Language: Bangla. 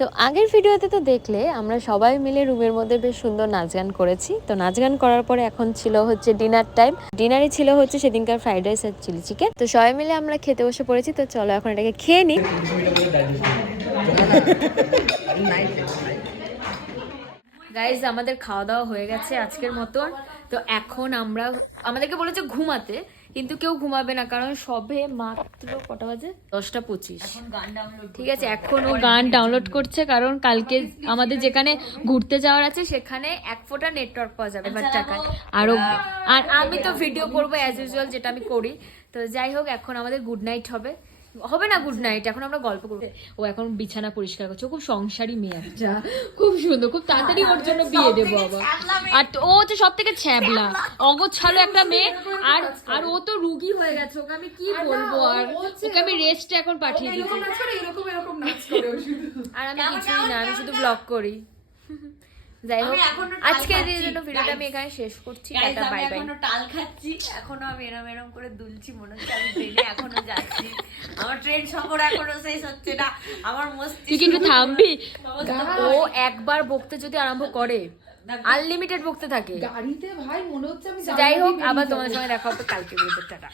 তো আগের ভিডিওতে তো দেখলে আমরা সবাই মিলে রুমের মধ্যে বেশ সুন্দর নাচ গান করেছি। তো নাচ গান করার পরে এখন ছিল হচ্ছে ডিনার টাইম। ডিনারে ছিল হচ্ছে সেদিনকার ফ্রাইড রাইস আর চিলি চিকেন। তো সবাই মিলে আমরা খেতে বসে পড়েছি। তো চলো এখন এটাকে খেয়ে নিই। গাইজ আমাদের খাওয়া দাওয়া হয়ে গেছে আজকের মতন। তো এখন আমাদেরকে বলেছে ঘুমাতে, কিন্তু কেউ ঘুমাবে না, কারণ সবে মাত্র কটা বাজে 10:25। ঠিক আছে, এখন ও গান ডাউনলোড করছে, কারণ কালকে আমাদের যেখানে ঘুরতে যাওয়ার আছে সেখানে এক ফোঁটা নেটওয়ার্ক পাওয়া যাবে আমার টাকায়। আর আমি তো ভিডিও করবো অ্যাজ ইউজুয়াল, যেটা আমি করি। তো যাই হোক, এখন আমাদের গুড নাইট হবে না গুড নাইট, এখন আমরা গল্প করবো। ও এখন বিছানা পরিষ্কার করছে। খুব সংসারী মেয়ে একটা, খুব সুন্দর, খুব তাড়াতাড়ি ওর জন্য বিয়ে দেবো আবার। আর ও হচ্ছে সব থেকে ছ্যাবলা অগোছালো একটা মেয়ে। আর ও তো রুগী হয়ে গেছে, ওকে আমি কি বলবো। আর ওকে আমি রেস্টে এখন পাঠিয়ে দিচ্ছি। আর আমি কিছুই না, আমি শুধু ব্লগ করি। যাই হোক, আজকের জন্য ভিডিওটা আমি এখানে শেষ করছি। Tata, bye bye. এখনো টাল খাচ্ছি, এখনো আমি এরম করে দুলছি, মনে হচ্ছে আমি ট্রেনে এখনো যাচ্ছি। আমার ট্রেন সফর এখনো শেষ হচ্ছে না। আমার মস্তিষ্ক, তুই কিন্তু থামবি। ও একবার বকতে যদি আরম্ভ করে আনলিমিটেড বকতে থাকে গাড়িতে ভাই মনে হচ্ছে আমি। যাই হোক, আবার তোমাদের সঙ্গে দেখা হবে কালকে। টাটা।